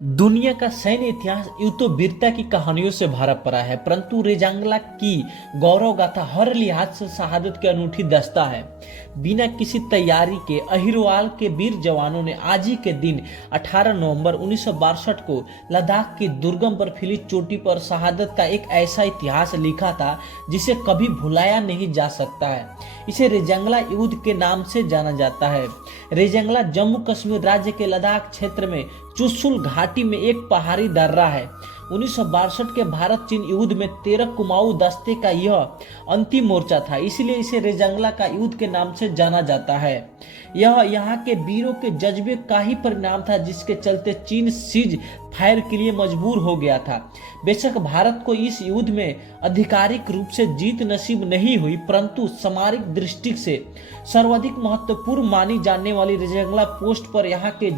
दुनिया का सैन्य इतिहास यूं तो वीरता की कहानियों से भरा पड़ा है, परंतु रेजांगला की गौरव गाथा हर लिहाज से शहादत की अनूठी दस्ता है। बिना किसी तैयारी के अहिरवाल के वीर जवानों ने आज ही के दिन 18 नवंबर 1962 को लद्दाख की दुर्गम बर्फीली चोटी पर शहादत का एक ऐसा इतिहास लिखा था जिसे कभी भुलाया नहीं जा सकता है। इसे रेजांगला युद्ध के नाम से जाना जाता है। रेजांगला जम्मू कश्मीर राज्य के लद्दाख क्षेत्र में चुशुल घाटी में एक पहाड़ी दर्रा है। 1962 के भारत चीन युद्ध में 13 कुमाऊं दस्ते का यह अंतिम मोर्चा था, इसलिए इसे रेजांगला का युद्ध के नाम से जाना जाता है। यह यहाँ के वीरों के जज्बे का ही परिणाम था, जिसके चलते चीन सीज फायर के लिए मजबूर हो गया था। बेशक भारत को इस युद्ध में आधिकारिक रूप से जीत नसीब नहीं हुई, परंतु सामरिक दृष्टि से सर्वाधिक महत्वपूर्ण मानी जाने वाली रेजांगला पोस्ट पर यहाँ के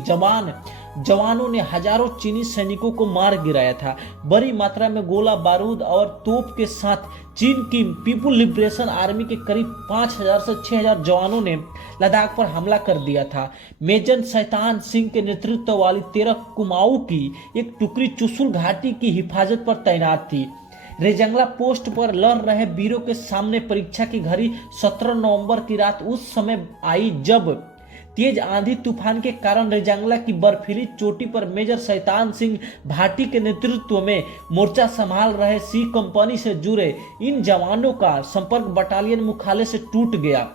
जवानों ने हजारों चीनी सैनिकों को मार गिराया था। बड़ी मात्रा में गोला बारूद और तोप के साथ चीन की पीपुल लिबरेशन आर्मी के करीब 5000 से 6000 जवानों ने लद्दाख पर हमला कर दिया था। मेजर शैतान सिंह के नेतृत्व वाली 13 कुमाऊं की एक टुकड़ी चुशुल घाटी की हिफाजत पर तैनात थी। रेजांगला पोस्ट पर लड़ रहे वीरों के सामने परीक्षा की घड़ी 17 नवंबर की रात उस समय आई जब तेज आंधी तूफान के कारण रेजांगला की बर्फीली चोटी पर मेजर शैतान सिंह भाटी के नेतृत्व में मोर्चा संभाल रहे सी कंपनी से जुड़े इन जवानों का संपर्क बटालियन मुख्यालय से टूट गया।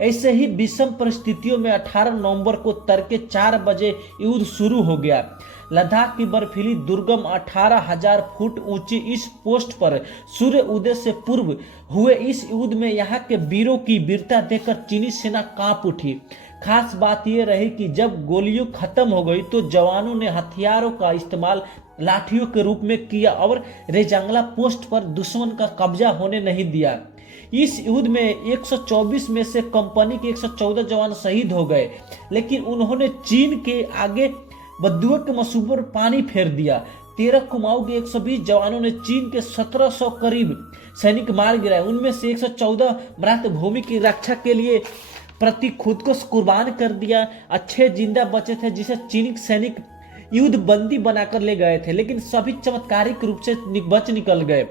ऐसे ही विषम परिस्थितियों में 18 नवंबर को तड़के 4 बजे युद्ध शुरू हो गया। लद्दाख की बर्फीली दुर्गम 18,000 फुट ऊंची इस पोस्ट पर सूर्य उदय से पूर्व हुए इस युद्ध में यहाँ के वीरों की वीरता देखकर चीनी सेना कांप उठी। खास बात यह रही कि जब गोलियों खत्म हो गई तो जवानों ने हथियारों का इस्तेमाल लाठियों के रूप में किया और रेजांगला पोस्ट पर दुश्मन का कब्जा होने नहीं दिया। इस युद्ध में 124 में से कंपनी के 114 जवान शहीद हो गए, लेकिन उन्होंने चीन के आगे बंदूकों के मंसूबों पर पानी फेर दिया। 13 कुमाऊं के 120 जवानों ने चीन के 1700 करीब सैनिक मार गिराए। उनमें से 114 मातृभूमि की रक्षा के लिए प्रति खुद को कुर्बान कर दिया। अच्छे जिंदा बचे थे जिसे चीनी सैनिक युद्ध बंदी बनाकर ले गए थे, लेकिन सभी चमत्कारिक रूप से बच निकल गए।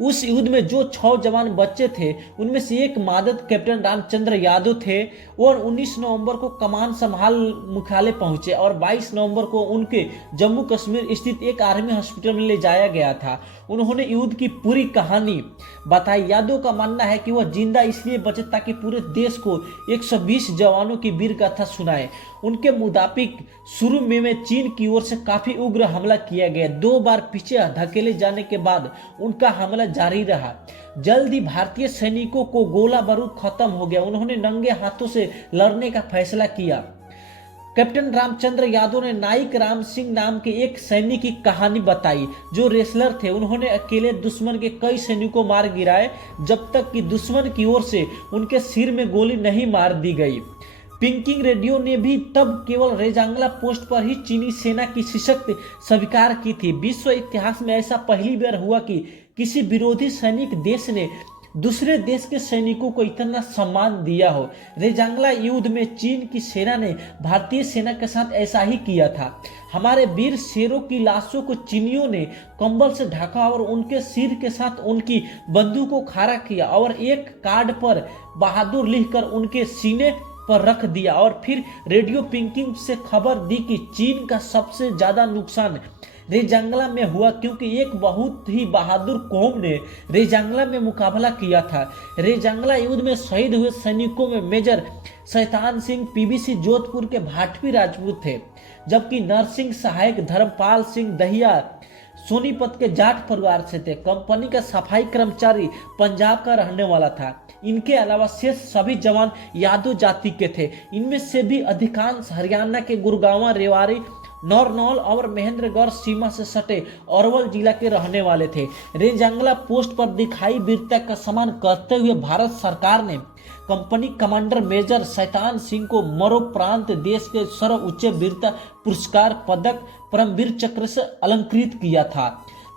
उस युद्ध में जो 6 जवान बच्चे थे उनमें से एक मादद कैप्टन रामचंद्र यादव थे और 19 नवंबर को कमान संभाल मुख्यालय पहुंचे और 22 नवंबर को उनके जम्मू कश्मीर स्थित एक आर्मी हॉस्पिटल में ले जाया गया था। उन्होंने युद्ध की पूरी कहानी बताई। यादव का मानना है कि वह जिंदा इसलिए बचे ताकि पूरे देश को 120 जवानों की वीर गाथा सुनाए। उनके मुताबिक शुरू में चीन की ओर से काफी उग्र हमला किया गया। 2 बार पीछे धकेले जाने के बाद उनका हमला जारी रहा। जल्द ही भारतीय सैनिकों को गोला बारूद खत्म हो गया। उन्होंने नंगे हाथों से लड़ने का फैसला किया। कैप्टन रामचंद्र यादव ने नाइक राम सिंह नाम के एक सैनिक की कहानी बताई जो रेसलर थे। उन्होंने अकेले दुश्मन के कई सैनिकों मार गिराए जब तक कि दुश्मन की ओर से उनके सिर में गोली नहीं मार दी गई। पिंकिंग रेडियो ने भी तब केवल रेजांगला पोस्ट पर ही चीनी सेना की शिकस्त स्वीकार की थी। विश्व इतिहास में ऐसा पहली बार हुआ कि किसी विरोधी सैनिक देश ने दूसरे देश के सैनिकों को इतना सम्मान दिया हो। रेजांगला युद्ध में चीन की सेना ने भारतीय सेना के साथ ऐसा ही किया था। हमारे वीर शेरों की लाशों को चीनियों ने कंबल से ढका और उनके सिर के साथ उनकी बंदूक को खड़ा किया और एक कार्ड पर बहादुर लिखकर उनके सीने पर रख दिया और फिर रेडियो पिंकिंग से खबर दी कि चीन का सबसे ज्यादा नुकसान रेजांगला में हुआ क्योंकि एक बहुत ही बहादुर कौम ने रेजांगला में मुकाबला किया था। रेजांगला युद्ध में शहीद हुए सैनिकों में मेजर शैतान सिंह पीबीसी जोधपुर के भाटपी राजपूत थे, जबकि नरसिंह सहायक धर्मपाल सिंह दहिया सोनीपत के जाट परिवार से थे। कंपनी का सफाई कर्मचारी पंजाब का रहने वाला था। इनके अलावा शेष सभी जवान यादव जाति के थे। इनमें से भी अधिकांश हरियाणा के गुड़गांव, रेवाड़ी, नौरनौल और महेंद्रगढ़ सीमा से सटे अरवल जिला के रहने वाले थे। रेजांगला पोस्ट पर दिखाई वीरता का सम्मान करते हुए भारत सरकार ने company commander major Shaitan Singh को मरणोपरांत देश के सर्वोच्च वीरता पुरस्कार पदक परमवीर चक्र से अलंकृत किया था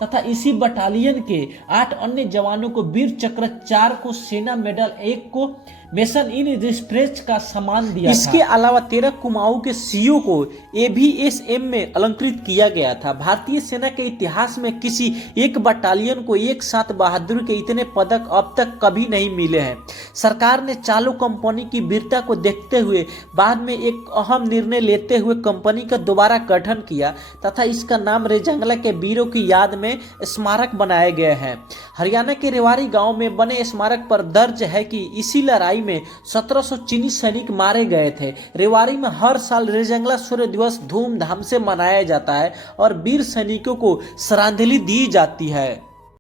तथा इसी बटालियन के 8 अन्य जवानों को वीर चक्र, 4 को सेना मेडल, 1 को मिशन इन रिस्ट्रेच का सम्मान दिया। इसके अलावा 13 कुमाऊं के सीओ को एवीएसएम में अलंकृत किया गया था। भारतीय सेना के इतिहास में किसी एक बटालियन को एक साथ बहादुरी के इतने पदक अब तक कभी नहीं मिले हैं। सरकार ने चालू कंपनी की वीरता को देखते हुए बाद में एक अहम निर्णय लेते हुए कंपनी का दोबारा गठन किया तथा इसका नाम रेजांगला के वीरों की याद में स्मारक बनाए गए हैं। हरियाणा के रेवाड़ी गांव में बने स्मारक पर दर्ज है कि इसी लड़ाई में 1700 चीनी सैनिक मारे गए थे। रेवाड़ी में हर साल रेजांगला सूर्य दिवस धूमधाम से मनाया जाता है और वीर सैनिकों को श्रद्धांजलि दी जाती है।